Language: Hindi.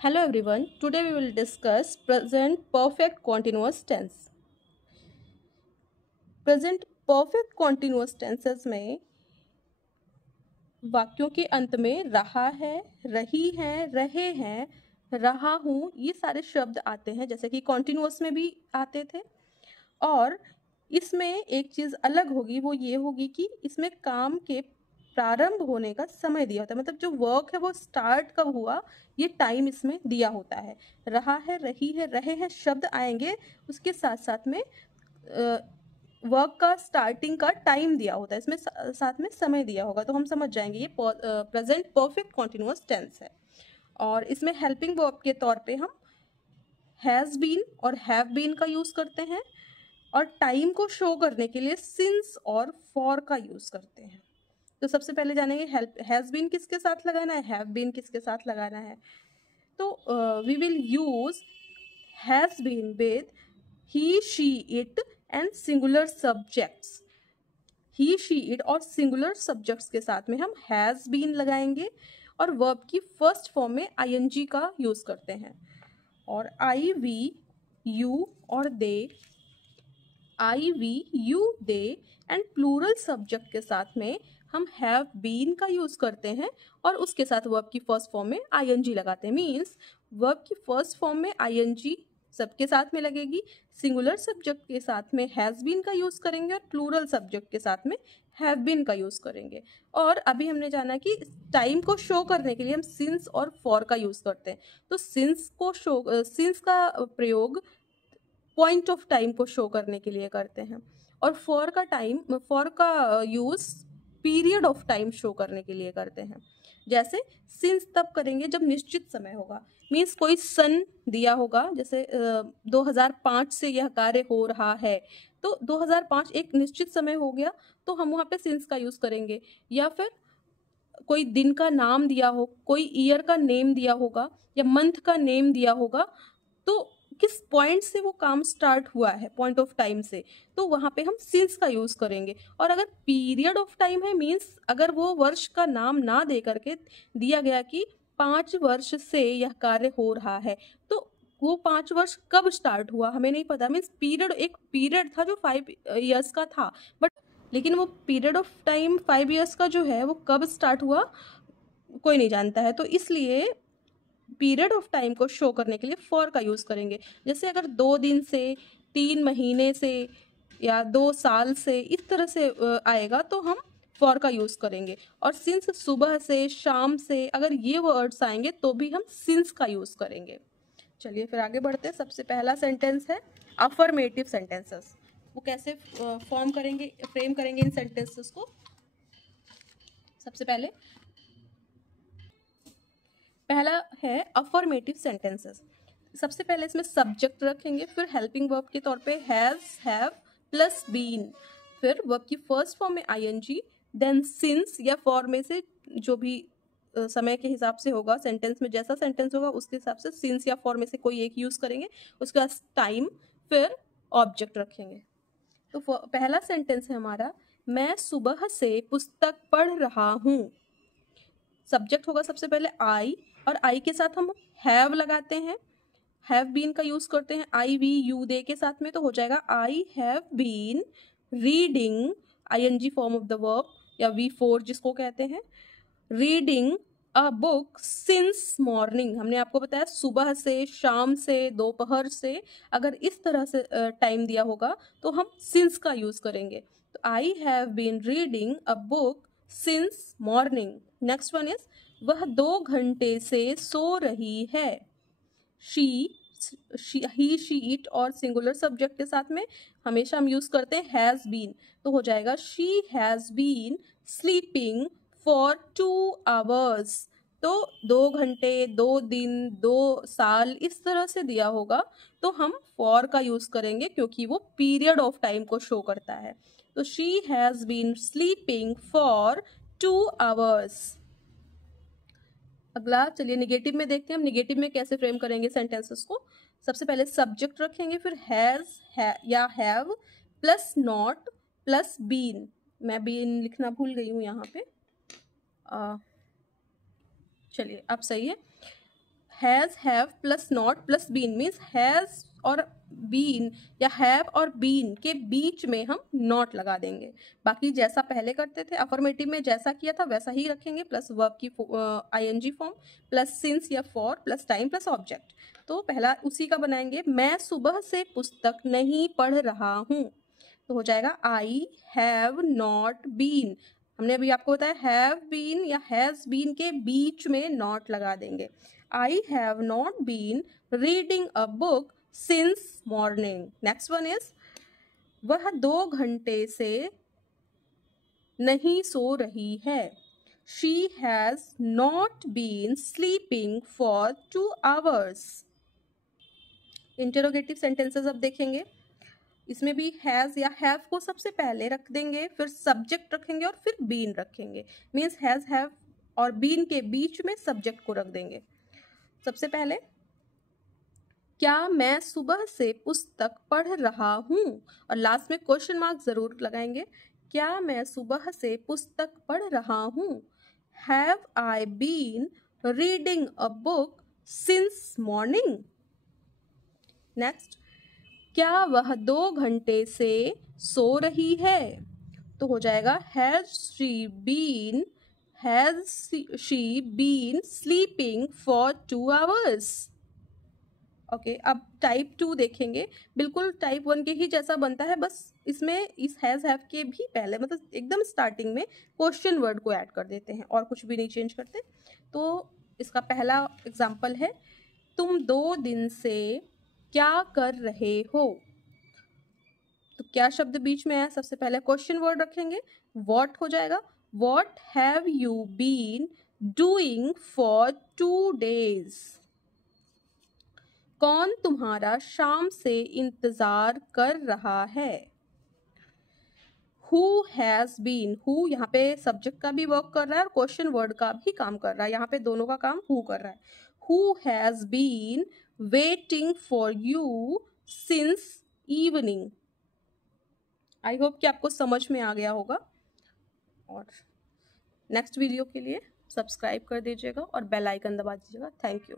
Hello everyone, today we will discuss present perfect continuous tense. Present perfect continuous tenses में वाक्यों के अंत में रहा है, रही है, रहे हैं, रहा हूँ, ये सारे शब्द आते हैं, जैसे कि कॉन्टिन्यूअस में भी आते थे। और इसमें एक चीज़ अलग होगी, वो ये होगी कि इसमें काम के प्रारंभ होने का समय दिया होता है, मतलब जो वर्क है वो स्टार्ट कब हुआ ये टाइम इसमें दिया होता है। रहा है, रही है, रहे हैं शब्द आएंगे, उसके साथ साथ में वर्क का स्टार्टिंग का टाइम दिया होता है, इसमें साथ में समय दिया होगा, तो हम समझ जाएंगे ये प्रेजेंट परफेक्ट कॉन्टिन्यूअस टेंस है। और इसमें हेल्पिंग वर्ब के तौर पे हम हैज़ बीन और हैव बीन का यूज़ करते हैं, और टाइम को शो करने के लिए सिंस और फॉर का यूज़ करते हैं। तो सबसे पहले जानेंगे हैज़ बीन किसके साथ लगाना है, हैव बीन किसके साथ लगाना है। तो we will use has been with he, she, it and singular subjects. He, she, it और सिंगुलर सब्जेक्ट्स के साथ में हम हैज़ बीन लगाएंगे, और वर्ब की फर्स्ट फॉर्म में आईएनजी का यूज़ करते हैं। और आई, वी, यू और they, I, we, you, they and plural subject के साथ में हम हैव बीन का यूज़ करते हैं, और उसके साथ वर्ब की फर्स्ट फॉर्म में आईएनजी लगाते हैं। मीन्स वर्ब की फर्स्ट फॉर्म में आईएनजी सबके साथ में लगेगी, सिंगुलर सब्जेक्ट के साथ में हैज़ बीन का यूज़ करेंगे, और प्लूरल सब्जेक्ट के साथ में हैव बीन का यूज़ करेंगे। और अभी हमने जाना कि टाइम को शो करने के लिए हम सिंस और फॉर का यूज़ करते हैं। तो सिंस का प्रयोग पॉइंट ऑफ टाइम को शो करने के लिए करते हैं, और फॉर का use period of time show करने के लिए करते हैं। जैसे सिंस तब करेंगे जब निश्चित समय होगा, मीन्स कोई सन दिया होगा, जैसे 2005 से यह कार्य हो रहा है, तो 2005 एक निश्चित समय हो गया, तो हम वहाँ पे सिंस का यूज़ करेंगे। या फिर कोई दिन का नाम दिया हो, कोई ईयर का नेम दिया होगा या मंथ का नेम दिया होगा, तो किस पॉइंट से वो काम स्टार्ट हुआ है, पॉइंट ऑफ टाइम से, तो वहाँ पे हम सिंस का यूज़ करेंगे। और अगर पीरियड ऑफ टाइम है, मीन्स अगर वो वर्ष का नाम ना दे करके दिया गया कि 5 वर्ष से यह कार्य हो रहा है, तो वो 5 वर्ष कब स्टार्ट हुआ हमें नहीं पता। मीन्स पीरियड, एक पीरियड था जो 5 years का था, बट लेकिन वो पीरियड ऑफ टाइम 5 years का जो है वो कब स्टार्ट हुआ कोई नहीं जानता है। तो इसलिए पीरियड ऑफ टाइम को शो करने के लिए फॉर का यूज़ करेंगे। जैसे अगर 2 दिन से, 3 महीने से या 2 साल से, इस तरह से आएगा तो हम फॉर का यूज़ करेंगे। और सिंस सुबह से, शाम से, अगर ये वर्ड्स आएंगे तो भी हम सिंस का यूज़ करेंगे। चलिए फिर आगे बढ़ते हैं। सबसे पहला सेंटेंस है अफर्मेटिव सेंटेंसेस। वो कैसे फ्रेम करेंगे इन सेंटेंसेस को। सबसे पहला है अफर्मेटिव सेंटेंसेस। सबसे पहले इसमें सब्जेक्ट रखेंगे, फिर हेल्पिंग वर्ब के तौर पे हैज, हैव प्लस बीन, फिर वर्ब की फर्स्ट फॉर्म में आईएनजी, देन सिंस या फॉर में से जो भी समय के हिसाब से होगा, सेंटेंस में जैसा सेंटेंस होगा उसके हिसाब से सिंस या फॉर में से कोई एक यूज करेंगे। उसके बाद टाइम, फिर ऑब्जेक्ट रखेंगे। तो पहला सेंटेंस है हमारा, मैं सुबह से पुस्तक पढ़ रहा हूँ। सब्जेक्ट होगा सबसे पहले आई, और आई के साथ हम हैव लगाते हैं, हैव बीन का यूज करते हैं आई, वी, यू, दे के साथ में, तो हो जाएगा I have been reading, ING form of the verb या V4 जिसको कहते हैं, reading a book since morning. हमने आपको बताया सुबह से, शाम से, दोपहर से, अगर इस तरह से टाइम दिया होगा तो हम सिंस का यूज करेंगे। तो I have been reading a book since morning. Next one is, वह 2 घंटे से सो रही है। शी, ही, शी, इट और सिंगुलर सब्जेक्ट के साथ में हमेशा हम यूज करते हैं हैज बीन, तो हो जाएगा she has been sleeping for 2 hours। तो 2 घंटे, 2 दिन, 2 साल, इस तरह से दिया होगा तो हम फॉर का यूज करेंगे, क्योंकि वो पीरियड ऑफ टाइम को शो करता है। तो she has been sleeping for 2 hours। अगला चलिए निगेटिव में देखते हैं, हम निगेटिव में कैसे फ्रेम करेंगे सेंटेंसेस को। सबसे पहले सब्जेक्ट रखेंगे, फिर हैज या have plus not plus been. मैं बीन लिखना भूल गई हूँ यहाँ पे, चलिए अब सही है। Has, have plus not plus been means has और बीन या हैव और बीन के बीच में हम नॉट लगा देंगे। बाकी जैसा पहले करते थे अफर्मेटिव में जैसा किया था वैसा ही रखेंगे, प्लस वर्ब की आईएनजी फॉर्म प्लस सिंस या for plus time plus object. तो पहला उसी का बनाएंगे, मैं सुबह से पुस्तक नहीं पढ़ रहा हूँ, तो हो जाएगा आई हैव नॉट बीन। हमने अभी आपको बताया हैव बीन या हैज बीन के बीच में नॉट लगा देंगे। I have not been reading a book since morning. Next one is वह 2 घंटे से नहीं सो रही है। She has not been sleeping for 2 hours। Interrogative sentences अब देखेंगे, इसमें भी हैज़ या हैव को सबसे पहले रख देंगे, फिर सब्जेक्ट रखेंगे और फिर बीन रखेंगे। मीन्स हैज़, हैव और बीन के बीच में सब्जेक्ट को रख देंगे। सबसे पहले क्या मैं सुबह से पुस्तक पढ़ रहा हूँ, और लास्ट में क्वेश्चन मार्क जरूर लगाएंगे। क्या मैं सुबह से पुस्तक पढ़ रहा हूँ। Have I been reading a book since morning. Next, क्या वह 2 घंटे से सो रही है, तो हो जाएगा has she been sleeping for 2 hours। Okay, अब टाइप 2 देखेंगे, बिल्कुल टाइप 1 के ही जैसा बनता है, बस इसमें इस हैज हैव के भी पहले मतलब एकदम स्टार्टिंग में क्वेश्चन वर्ड को ऐड कर देते हैं और कुछ भी नहीं चेंज करते। तो इसका पहला एग्जाम्पल है, तुम 2 दिन से क्या कर रहे हो। तो क्या शब्द बीच में है, सबसे पहले क्वेश्चन वर्ड रखेंगे, व्हाट हो जाएगा। What have you been doing for 2 days। कौन तुम्हारा शाम से इंतजार कर रहा है। हु हैज बीन, हु यहाँ पे सब्जेक्ट का भी वर्क कर रहा है और क्वेश्चन वर्ड का भी काम कर रहा है, यहाँ पे दोनों का काम हु कर रहा है। Who has been waiting for you since evening. I hope कि आपको समझ में आ गया होगा, और नेक्स्ट वीडियो के लिए सब्सक्राइब कर दीजिएगा और बेल आइकन दबा दीजिएगा। Thank you.